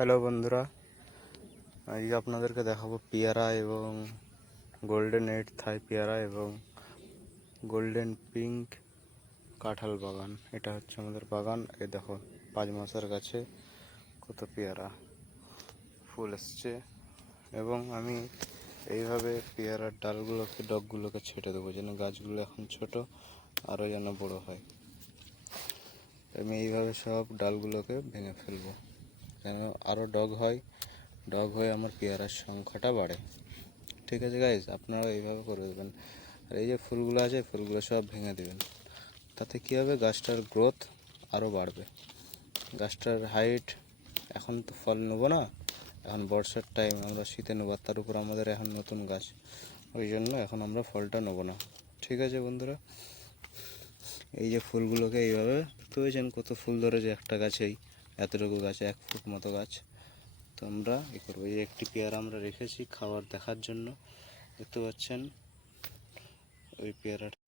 Hello বন্ধুরা, আজকে আপনাদেরকে দেখাবো পেয়ারা এবং গোল্ডেন এইট থাই পেয়ারা এবং গোল্ডেন পিঙ্ক কাঁঠাল বাগান। এটা হচ্ছে আমাদের বাগান। এই দেখো 5 মাসের গাছে কত পেয়ারা ফুল এসছে। এবং আমি এইভাবে পেয়ারার ডালগুলোকে ডগগুলোকে ছেটে দেবো, যেন গাছগুলো এখন ছোট আরও যেন বড় হয়। আমি এইভাবে সব ডালগুলোকে ভেঙে ফেলবো যেন আরও ডগ হয়ে আমার পেয়ারার সংখ্যাটা বাড়ে। ঠিক আছে গাইজ, আপনারাও এইভাবে করে দেবেন। আর এই যে ফুলগুলো আছে, ফুলগুলো সব ভেঙে দেবেন। তাতে কী হবে, গাছটার গ্রোথ আরও বাড়বে, গাছটার হাইট। এখন তো ফল নেবো না, এখন বর্ষার টাইম, আমরা শীতে নেবো। তার উপর আমাদের এখন নতুন গাছ, ওই জন্য এখন আমরা ফলটা নেবো না। ঠিক আছে বন্ধুরা, এই যে ফুলগুলোকে এইভাবে দেখতে পেয়েছেন কত ফুল ধরেছে একটা গাছেই, এতটুকু গাছে 1 ফুট মতো গাছ। তো আমরা এই করবো, এই একটি পেয়ারা আমরা রেখেছি খাবার দেখার জন্য, দেখতে পাচ্ছেন ওই পেয়ারাটা।